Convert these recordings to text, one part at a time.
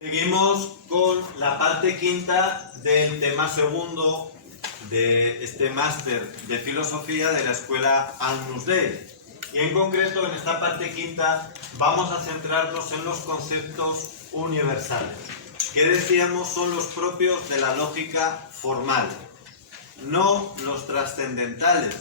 Seguimos con la parte quinta del tema segundo de este máster de filosofía de la escuela Agnus Dei. Y en concreto, en esta parte quinta, vamos a centrarnos en los conceptos universales, que decíamos son los propios de la lógica formal, no los trascendentales,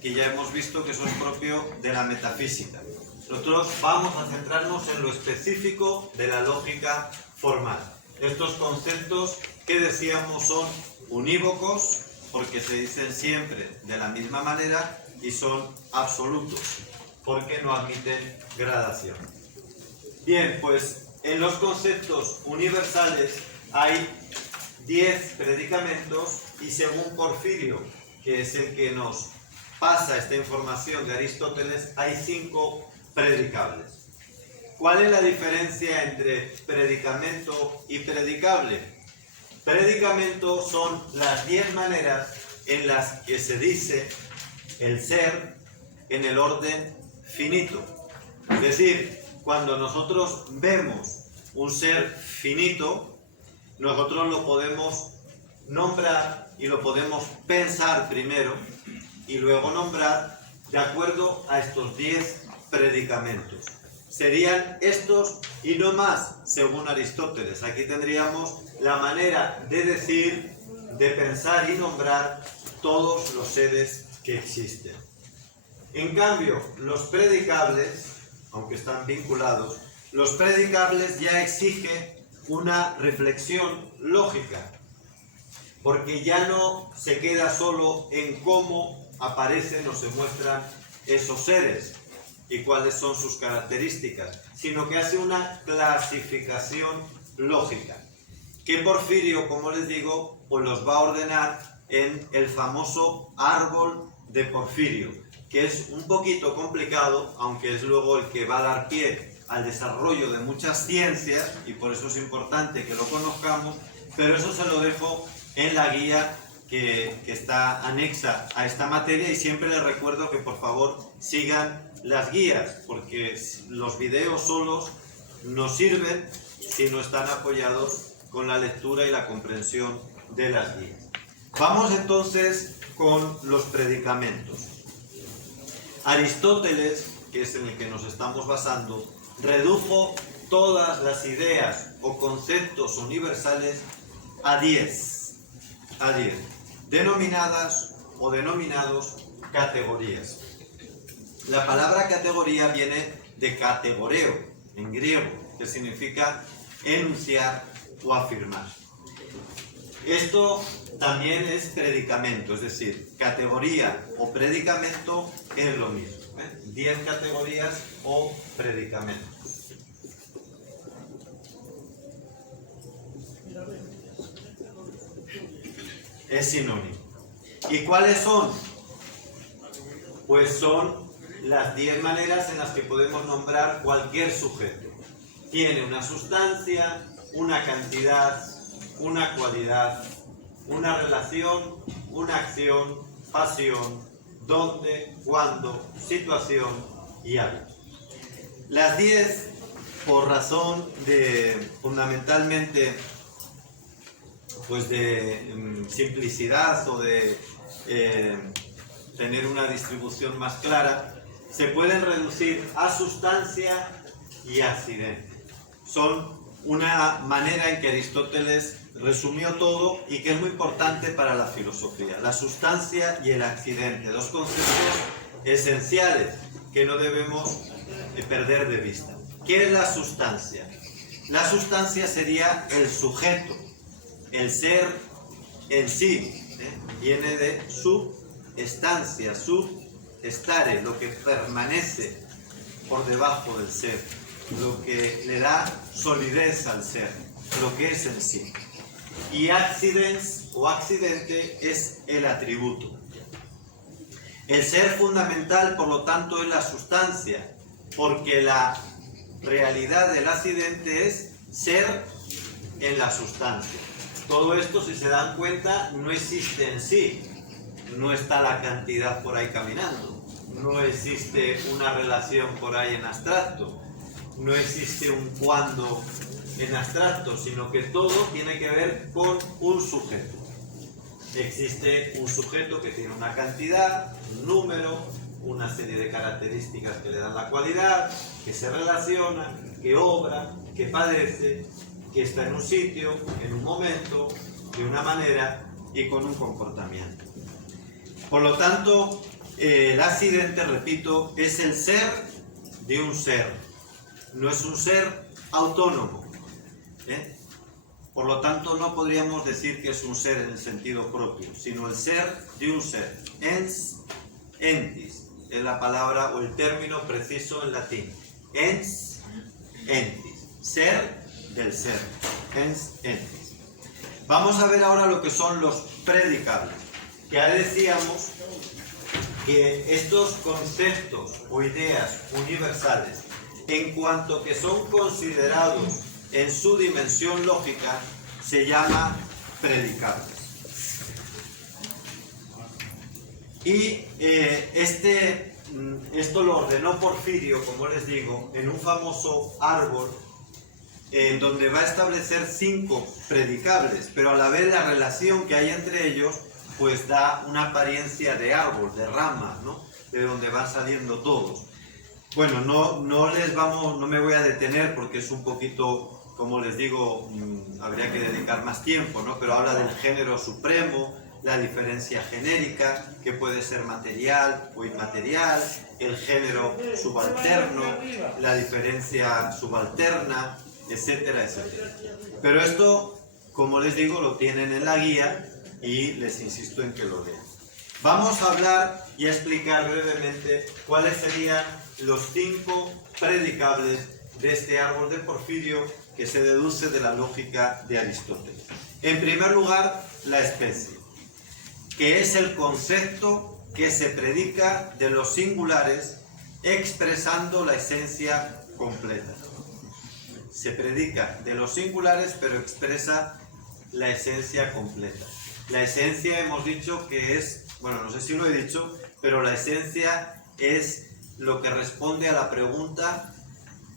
que ya hemos visto que son propios de la metafísica. Nosotros vamos a centrarnos en lo específico de la lógica formal. Estos conceptos que decíamos son unívocos, porque se dicen siempre de la misma manera, y son absolutos, porque no admiten gradación. Bien, pues en los conceptos universales hay 10 predicamentos, y según Porfirio, que es el que nos pasa esta información de Aristóteles, hay 5 predicables. ¿Cuál es la diferencia entre predicamento y predicable? Predicamento son las 10 maneras en las que se dice el ser en el orden finito. Es decir, cuando nosotros vemos un ser finito, nosotros lo podemos nombrar y lo podemos pensar primero y luego nombrar de acuerdo a estos 10 predicamentos. Serían estos y no más, según Aristóteles. Aquí tendríamos la manera de decir, de pensar y nombrar todos los seres que existen. En cambio, los predicables, aunque están vinculados, los predicables ya exigen una reflexión lógica, porque ya no se queda solo en cómo aparecen o se muestran esos seres y cuáles son sus características, sino que hace una clasificación lógica, que Porfirio, como les digo, pues los va a ordenar en el famoso árbol de Porfirio, que es un poquito complicado, aunque es luego el que va a dar pie al desarrollo de muchas ciencias, y por eso es importante que lo conozcamos, pero eso se lo dejo en la guía que está anexa a esta materia, y siempre les recuerdo que por favor sigan las guías, porque los videos solos no sirven si no están apoyados con la lectura y la comprensión de las guías. Vamos entonces con los predicamentos. Aristóteles, que es en el que nos estamos basando, redujo todas las ideas o conceptos universales a 10, denominadas o denominados categorías. La palabra categoría viene de categoreo, en griego, que significa enunciar o afirmar. Esto también es predicamento, es decir, categoría o predicamento es lo mismo. 10 categorías o predicamentos. Es sinónimo. ¿Y cuáles son? Pues son las 10 maneras en las que podemos nombrar cualquier sujeto. Tiene una sustancia, una cantidad, una cualidad, una relación, una acción, pasión, dónde, cuándo, situación y hábito. Las 10, por razón de, fundamentalmente, pues de simplicidad o de tener una distribución más clara, se pueden reducir a sustancia y accidente. Son una manera en que Aristóteles resumió todo y que es muy importante para la filosofía. La sustancia y el accidente, dos conceptos esenciales que no debemos perder de vista. ¿Qué es la sustancia? La sustancia sería el sujeto, el ser en sí, viene de subestancia, subestare, lo que permanece por debajo del ser, lo que le da solidez al ser, lo que es en sí. Y accidens o accidente es el atributo. El ser fundamental, por lo tanto, es la sustancia, porque la realidad del accidente es ser en la sustancia. Todo esto, si se dan cuenta, no existe en sí. No está la cantidad por ahí caminando. No existe una relación por ahí en abstracto. No existe un cuándo en abstracto, sino que todo tiene que ver con un sujeto. Existe un sujeto que tiene una cantidad, un número, una serie de características que le dan la cualidad, que se relaciona, que obra, que padece, que está en un sitio, en un momento, de una manera y con un comportamiento. Por lo tanto, el accidente, repito, es el ser de un ser. No es un ser autónomo. Por lo tanto, no podríamos decir que es un ser en el sentido propio, sino el ser de un ser. Ens entis es la palabra o el término preciso en latín. Ens entis, ser del ser. Ens entis. Vamos a ver ahora lo que son los predicables. Ya decíamos que estos conceptos o ideas universales, en cuanto que son considerados en su dimensión lógica, se llama predicables. Y esto lo ordenó Porfirio, como les digo, en un famoso árbol, donde va a establecer 5 predicables, pero a la vez la relación que hay entre ellos, pues da una apariencia de árbol, de ramas, ¿no? De donde van saliendo todos. Bueno, no me voy a detener porque es un poquito, como les digo, habría que dedicar más tiempo, ¿no? Pero habla del género supremo, la diferencia genérica, que puede ser material o inmaterial, el género subalterno, la diferencia subalterna, etcétera, etcétera. Pero esto, como les digo, lo tienen en la guía y les insisto en que lo lean. Vamos a hablar y a explicar brevemente cuáles serían los 5 predicables de este árbol de Porfirio que se deduce de la lógica de Aristóteles. En primer lugar, la especie, que es el concepto que se predica de los singulares expresando la esencia completa. Se predica de los singulares, pero expresa la esencia completa. La esencia hemos dicho que es, bueno, no sé si lo he dicho, pero la esencia es lo que responde a la pregunta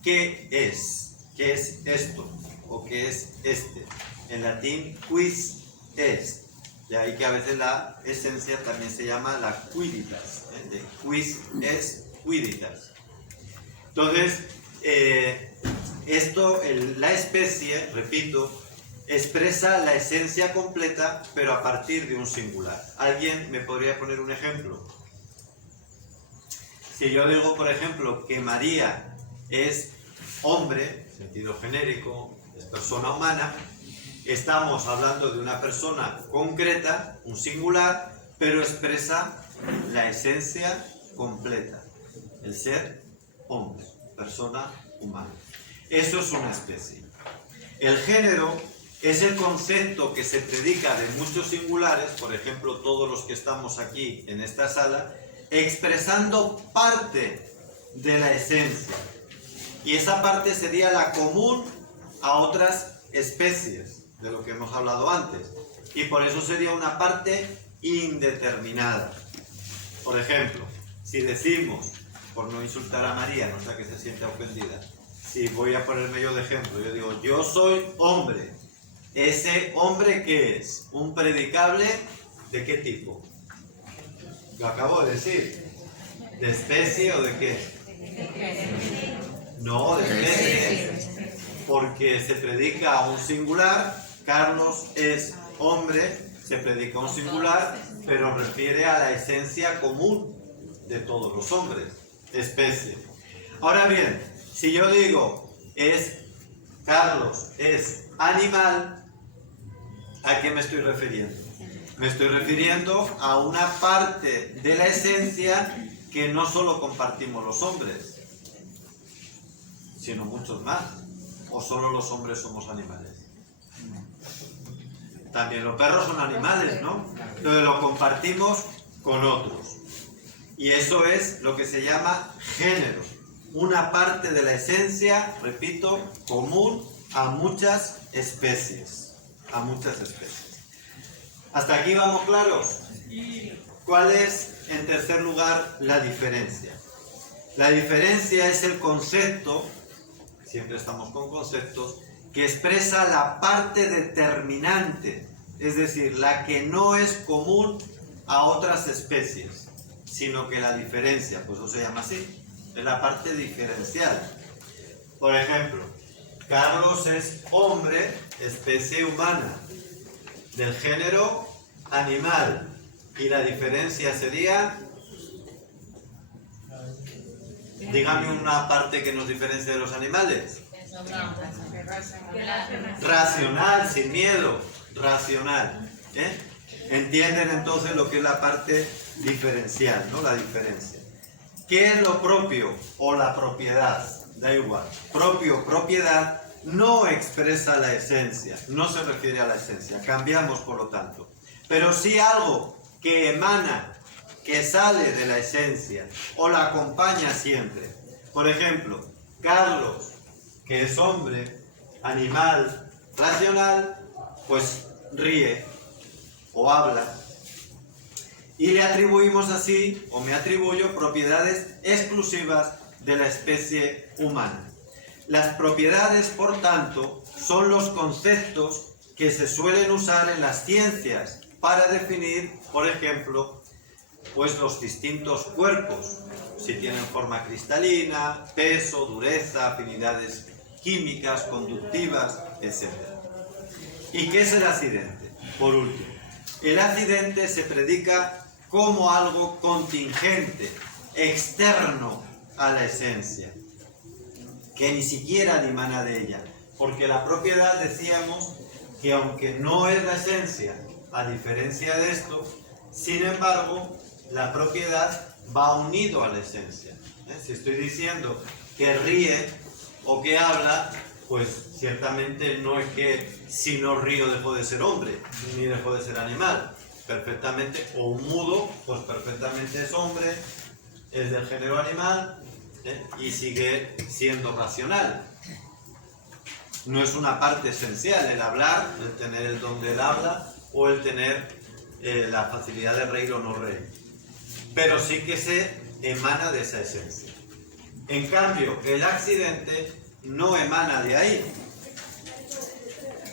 ¿qué es? ¿Qué es esto? ¿O qué es este? En latín, quis est. De ahí que a veces la esencia también se llama la quiditas. De quis est quiditas. Entonces, la especie, repito, expresa la esencia completa, pero a partir de un singular. ¿Alguien me podría poner un ejemplo? Si yo digo, por ejemplo, que María es hombre, sentido genérico, es persona humana, estamos hablando de una persona concreta, un singular, pero expresa la esencia completa, el ser hombre, persona humana. Eso es una especie. El género es el concepto que se predica de muchos singulares, por ejemplo, todos los que estamos aquí en esta sala, expresando parte de la esencia. Y esa parte sería la común a otras especies, de lo que hemos hablado antes. Y por eso sería una parte indeterminada. Por ejemplo, si decimos, por no insultar a María, no sea que se sienta ofendida, si voy a ponerme yo de ejemplo, yo digo, yo soy hombre. ¿Ese hombre qué es? ¿Un predicable de qué tipo? Lo acabo de decir. ¿De especie o de qué? No, de especie. Porque se predica a un singular. Carlos es hombre, se predica a un singular, pero refiere a la esencia común de todos los hombres. Especie. Ahora bien, si yo digo, Carlos es animal, ¿a qué me estoy refiriendo? Me estoy refiriendo a una parte de la esencia que no solo compartimos los hombres, sino muchos más. ¿O solo los hombres somos animales? También los perros son animales, ¿no? Entonces lo compartimos con otros. Y eso es lo que se llama género. Una parte de la esencia, repito, común a muchas especies. A muchas especies. ¿Hasta aquí vamos claros? ¿Cuál es, en tercer lugar, la diferencia? La diferencia es el concepto, siempre estamos con conceptos, que expresa la parte determinante, es decir, la que no es común a otras especies, sino que la diferencia, pues eso se llama así, es la parte diferencial. Por ejemplo, Carlos es hombre, especie humana, del género animal, y la diferencia sería, dígame una parte que nos diferencia de los animales. Racional, sin miedo, racional. ¿Entienden entonces lo que es la parte diferencial, ¿no? La diferencia. ¿Qué es lo propio o la propiedad? Da igual. Propio, propiedad, no expresa la esencia, no se refiere a la esencia. Cambiamos, por lo tanto. Pero sí algo que emana, que sale de la esencia o la acompaña siempre. Por ejemplo, Carlos, que es hombre, animal, racional, pues ríe o habla. Y le atribuimos así, o me atribuyo, propiedades exclusivas de la especie humana. Las propiedades, por tanto, son los conceptos que se suelen usar en las ciencias para definir, por ejemplo, pues los distintos cuerpos, si tienen forma cristalina, peso, dureza, afinidades químicas, conductivas, etc. ¿Y qué es el accidente? Por último, el accidente se predica como algo contingente, externo a la esencia, que ni siquiera dimana de ella, porque la propiedad, decíamos, que aunque no es la esencia, a diferencia de esto, sin embargo, la propiedad va unido a la esencia. Si estoy diciendo que ríe o que habla, pues ciertamente no es que si no río dejo de ser hombre, ni dejo de ser animal. Perfectamente, o un mudo, pues perfectamente es hombre, es del género animal, y sigue siendo racional. No es una parte esencial el hablar, el tener el don del habla o el tener la facilidad de reír o no reír. Pero sí que se emana de esa esencia. En cambio, el accidente no emana de ahí,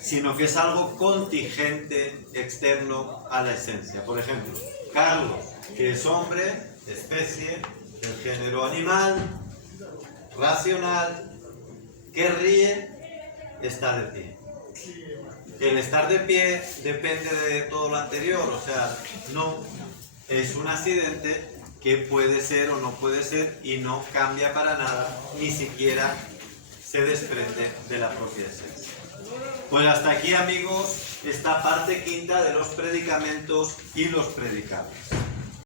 sino que es algo contingente, externo a la esencia. Por ejemplo, Carlos, que es hombre, especie, del género animal, racional, que ríe, está de pie. El estar de pie depende de todo lo anterior, o sea, no es un accidente que puede ser o no puede ser y no cambia para nada, ni siquiera se desprende de la propia esencia. Pues hasta aquí, amigos, esta parte quinta de los predicamentos y los predicados.